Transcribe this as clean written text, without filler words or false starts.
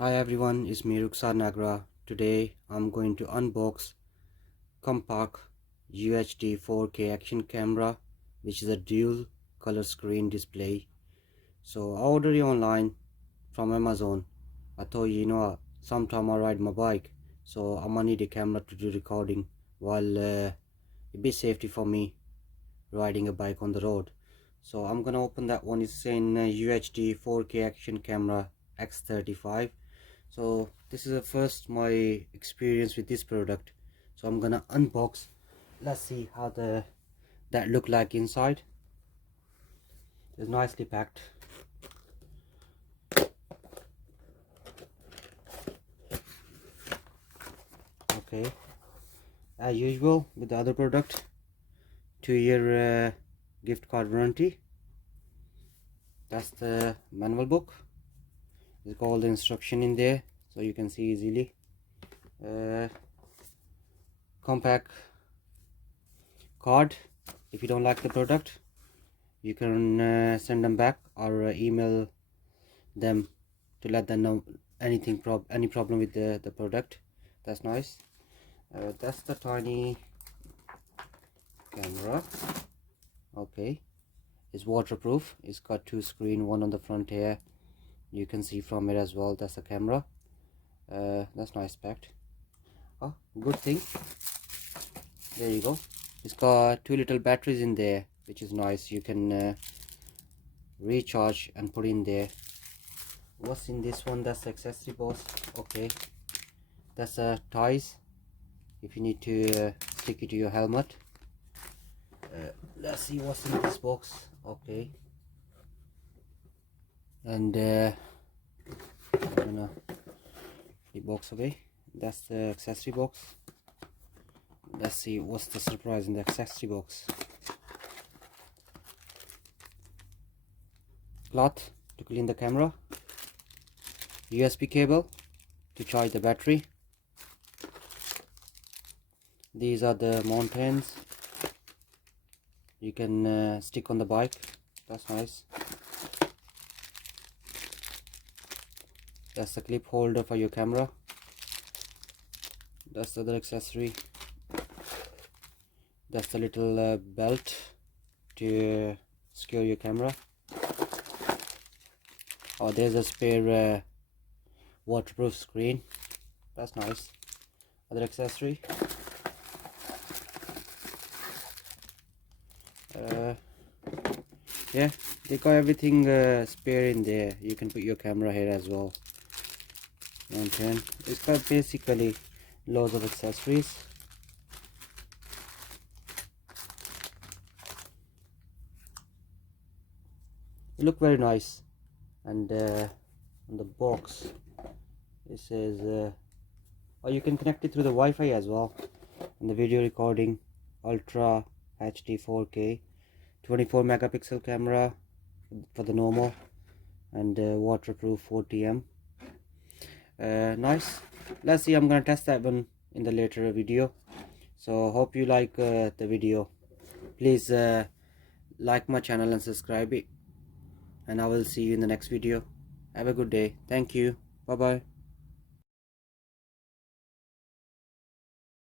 Hi everyone, it's me Ruksar Nagra. Today I'm going to unbox Campark UHD 4K action camera, which is a dual color screen display. So I ordered it online from Amazon. I thought, sometime I ride my bike, so I'm gonna need a camera to do recording while it be safety for me riding a bike on the road. So I'm gonna open that one. It's saying UHD 4K action camera X35. So this is the first my experience with this product, so I'm gonna unbox. Let's see how that look like inside. It's nicely packed. Okay, as usual with the other product, 2-year gift card warranty. That's the manual book. It's got all the instruction in there, so you can see easily. Campark card. If you don't like the product, you can send them back or email them to let them know any problem with the product. That's nice. That's the tiny camera. Okay, it's waterproof. It's got 2 screens, one on the front here. You can see from it as well. That's the camera. That's nice packed. Oh, good thing, there you go. It's got 2 little batteries in there, which is nice. You can recharge and put in there. What's in this one? That's the accessory box. Okay, that's ties if you need to stick it to your helmet. Let's see what's in this box. Okay, and I'm gonna the box away. That's the accessory box. Let's see what's the surprise in the accessory box. Cloth to clean the camera, USB cable to charge the battery. These are the mountains you can stick on the bike. That's nice. That's the clip holder for your camera. That's the other accessory. That's the little belt to secure your camera. Oh, there's a spare waterproof screen. That's nice. Other accessory. Yeah, they got everything spare in there. You can put your camera here as well. Mountain. It's got basically loads of accessories. They look very nice. And on the box it says oh, you can connect it through the Wi-Fi as well. And the video recording, Ultra HD 4K, 24 megapixel camera for the normal, and waterproof 40M. Nice. Let's see, I'm gonna test that one in the later video. So hope you like the video. Please like my channel and subscribe it, and I will see you in the next video. Have a good day. Thank you. Bye bye.